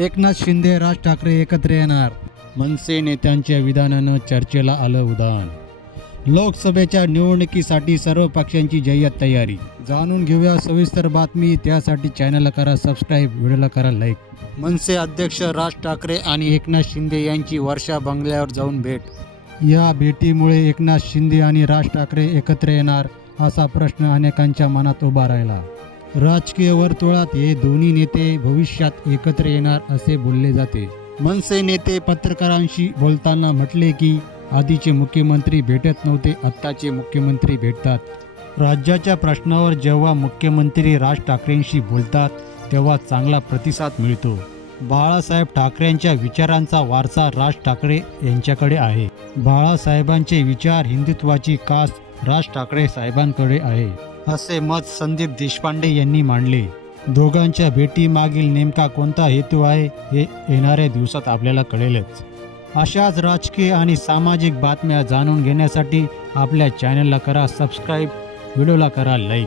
एकनाथ शिंदे राज ठाकरे एकत्र येणार. मनसे नेत्यांच्या विधानानं चर्चेला आलं उधाण. लोकसभेच्या निवडणुकीसाठी सर्व पक्षांची जय्यत तयारी. जाणून घेऊया सविस्तर बातमी. त्यासाठी चॅनलला करा सबस्क्राईब, व्हिडिओला करा लाईक. मनसे अध्यक्ष राज ठाकरे आणि एकनाथ शिंदे यांची वर्षा बंगल्यावर जाऊन भेट. या भेटीमुळे एकनाथ शिंदे आणि राज ठाकरे एकत्र येणार असा प्रश्न अनेकांच्या मनात उभा राहिला. राजकीय वर्तुळात हे दोन्ही नेते भविष्यात एकत्र येणार असे बोलले जाते. मनसे नेते पत्रकारांशी बोलताना म्हटले की आधीचे मुख्यमंत्री भेटत नव्हते, आत्ताचे मुख्यमंत्री भेटतात. राज्याच्या प्रश्नावर जेव्हा मुख्यमंत्री राज ठाकरेंशी बोलतात तेव्हा चांगला प्रतिसाद मिळतो. बाळासाहेब ठाकरेंच्या विचारांचा वारसा राज ठाकरे यांच्याकडे आहे. बाळासाहेबांचे विचार, हिंदुत्वाची कास राज ठाकरे साहेबांकडे आहे, असे मत संदीप देशपांडे यांनी मांडले. दोघांच्या भेटीमागील नेमका कोणता हेतू आहे हे येणाऱ्या दिवसात आपल्याला कळेलच. अशाच राजकीय आणि सामाजिक बातम्या जाणून घेण्यासाठी आपल्या चॅनलला करा सबस्क्राईब, व्हिडिओला करा लाईक.